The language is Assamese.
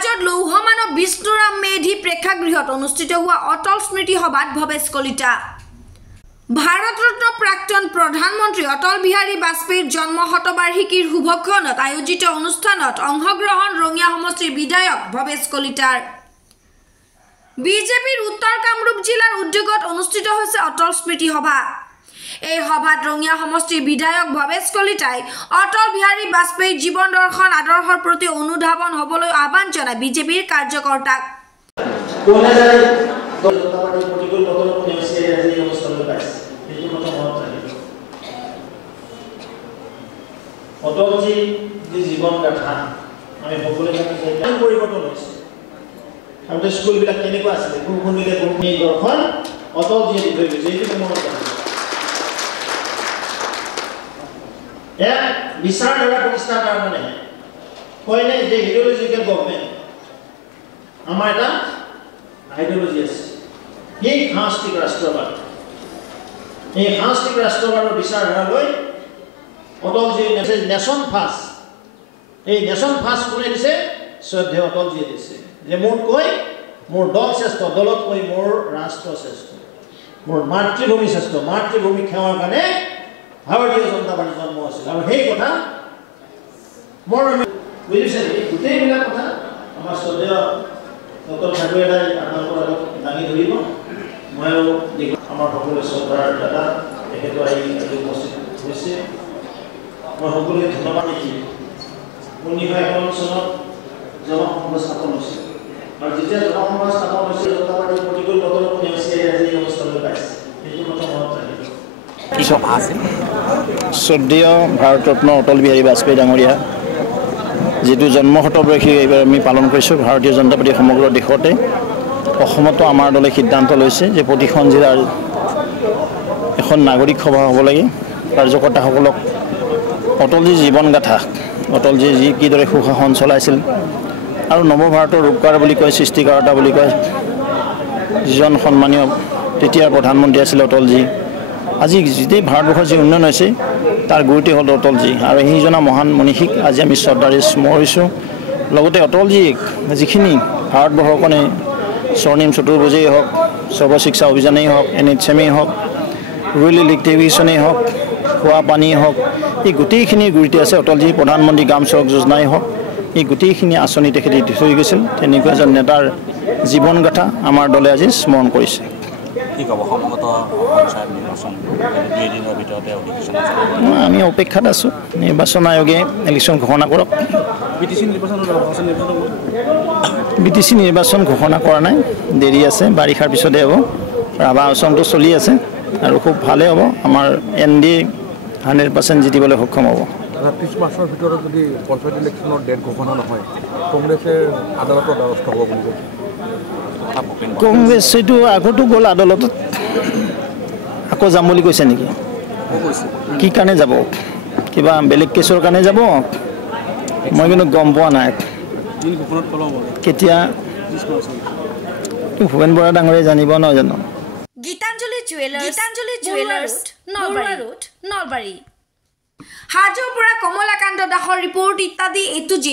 হাজত লৌহমানৱ বিষ্ণুৰাম মেধি প্ৰেক্ষাগৃহত অনুষ্ঠিত হোৱা অটল স্মৃতি সভাত ভৱেশ কলিতা ভাৰত ৰত্ন প্ৰাক্তন প্ৰধানমন্ত্ৰী অটল বিহাৰী বাজপেয়ীৰ জন্ম শতবাৰ্ষিকীৰ শুভক্ষণত আয়োজিত অনুষ্ঠানত অংশগ্ৰহণ ৰঙিয়া সমষ্টিৰ বিধায়ক ভৱেশ কলিতাৰ বিজেপিৰ উত্তৰ কামৰূপ জিলাৰ উদ্যোগত অনুষ্ঠিত হৈছে অটল স্মৃতি সভা এই সভাত ৰঙিয়া সমষ্টিৰ বিধায়ক ভৱেশ কলিতাই অটল বিহাৰী বাজপেয়ীৰ জীৱন দৰ্শন আদৰ্শৰ প্ৰতি অনুধাৱন হ'বলৈ আহ্বান জনায় বিজেপিৰ কাৰ্যকৰ্তাক অটলজি যে জীবন গাথা আমি সকলোৱে জানো যে ইমান পৰিৱৰ্তন হৈছে আগতে স্কুলবিলাক কেনেকুৱা আছিলে শুনিলে এই দৰ্শন অটলজিয়ে দি থৈ গৈছে এইটো মনত ৰাখিব এক বিচাৰধাৰা প্ৰতিষ্ঠা কৰাৰ মানে কয় নাই যে আইডিঅলজিকেল গভৰ্ণমেণ্ট আমাৰ এটা আইডিঅলজি আছে এই সাংস্কৃতিক ৰাষ্ট্ৰবাদৰ বিচাৰধাৰা লৈ অটলজি নেশ্যন ফাৰ্ষ্ট এই নেশ্যন ফাৰ্ষ্ট কোনে দিছে শ্ৰদ্ধেয় অটলজিয়ে দিছে যে মোতকৈ মোৰ দল শ্ৰেষ্ঠ দলতকৈ মোৰ ৰাষ্ট্ৰ শ্ৰেষ্ঠ মোৰ মাতৃভূমি শ্ৰেষ্ঠ মাতৃভূমি সেৱাৰ কাৰণে ভাৰতীয় জনতা পাৰ্টীৰ জন্ম আছিল আৰু সেই কথা মোৰ বুজিছে গোটেইবিলাক কথা আমাৰ শ্ৰদ্ধেয় ডক্টৰ ঠাকুৰে দাই আপোনালোকৰ আগত দাঙি ধৰিব ময়ো আমাৰ সকলোৱে শ্ৰদ্ধাৰ দাদা তেখেতো আহি উপস্থিত হৈছে মই সকলোকে ধন্যবাদ দিছোঁ 1951 চনত জনসংঘ স্থাপন হৈছিল আৰু যেতিয়া জনসংঘ স্থাপন হৈছিল জনতা পাৰ্টীৰ প্ৰতিকূল বতৰত নেওচি আজি এই অৱস্থালৈ পাইছে সেইটো কথা মনত ৰাখিব কি সভা আছে শ্ৰদ্ধেয় ভাৰতৰত্ন অটল বিহাৰী বাজপেয়ী ডাঙৰীয়া যিটো জন্ম শতবাৰ্ষিকী এইবাৰ আমি পালন কৰিছোঁ ভাৰতীয় জনতা পাৰ্টী সমগ্ৰ দেশতে অসমতো আমাৰ দলে সিদ্ধান্ত লৈছে যে প্ৰতিখন জিলাৰ এখন নাগৰিক সভা হ'ব লাগে কাৰ্যকৰ্তাসকলক অটলজীৰ জীৱন গাথা অটলজীয়ে যি কিদৰে সুশাসন চলাইছিল আৰু নৱভাৰতৰ ৰূপকাৰ বুলি কয় সৃষ্টিকৰ্তা বুলি কয় যিজন সন্মানীয় তেতিয়াৰ প্ৰধানমন্ত্ৰী আছিল অটলজী আজি যেতিয়া ভাৰতবৰ্ষৰ যি উন্নয়ন হৈছে তাৰ গুৰুত্ব হ'ল অটলজী আৰু সেইজনা মহান মনীষীক আজি আমি শ্ৰদ্ধাৰে স্মৰিছোঁ লগতে অটলজীক যিখিনি ভাৰতবৰ্ষৰ কাৰণে স্বৰ্ণিম চতুৰ্ভুজেই হওক সৰ্বশিক্ষা অভিযানেই হওক NHMেই হওক ৰুৰেল ইলেক্ট্ৰিফিকেশ্যনেই হওক খোৱা পানীয়ে হওক এই গোটেইখিনি গুৰুত্ব আছে অটলজী প্ৰধানমন্ত্ৰী গ্ৰাম চড়ক যোজনাই হওক এই গোটেইখিনি আঁচনি তেখেতে দি থৈ গৈছিল তেনেকুৱা এজন নেতাৰ জীৱন গাথা আমাৰ দলে আজি স্মৰণ কৰিছে আমি অপেক্ষাত আছোঁ নিৰ্বাচন আয়োগে ইলেকশ্যন ঘোষণা কৰক BTC নিৰ্বাচন ঘোষণা কৰা নাই দেৰি আছে বাৰিষাৰ পিছতে হ'ব ৰাভা আচৰণটো চলি আছে আৰু খুব ভালে হ'ব আমাৰ NDA 100% জিতিবলৈ সক্ষম হ'ব 30 মাসৰ ভিতৰত যদি পঞ্চায়ত ইলেকশ্যনৰ ডেট ঘোষণা নহয় কংগ্ৰেছে আদালতৰ দ্বাৰস্থ হ'ব বুলি কৈছে কংগ্ৰেছ এইটো আগতো গ'ল আদালতত আকৌ যাম বুলি কৈছে নেকি কি কাৰণে যাব কিবা বেলেগ কেছৰ কাৰণে যাব মই কিন্তু গম পোৱা নাই কেতিয়া ভুৱন বৰা ডাঙৰীয়ে জানিব নহয় জানো গীতাঞ্জলি জুৱেলাৰ্ছ নলবাৰী হাজোৰ পৰা কমলাকান্ত দাসৰ ৰিপৰ্ট ইত্যাদি A to Z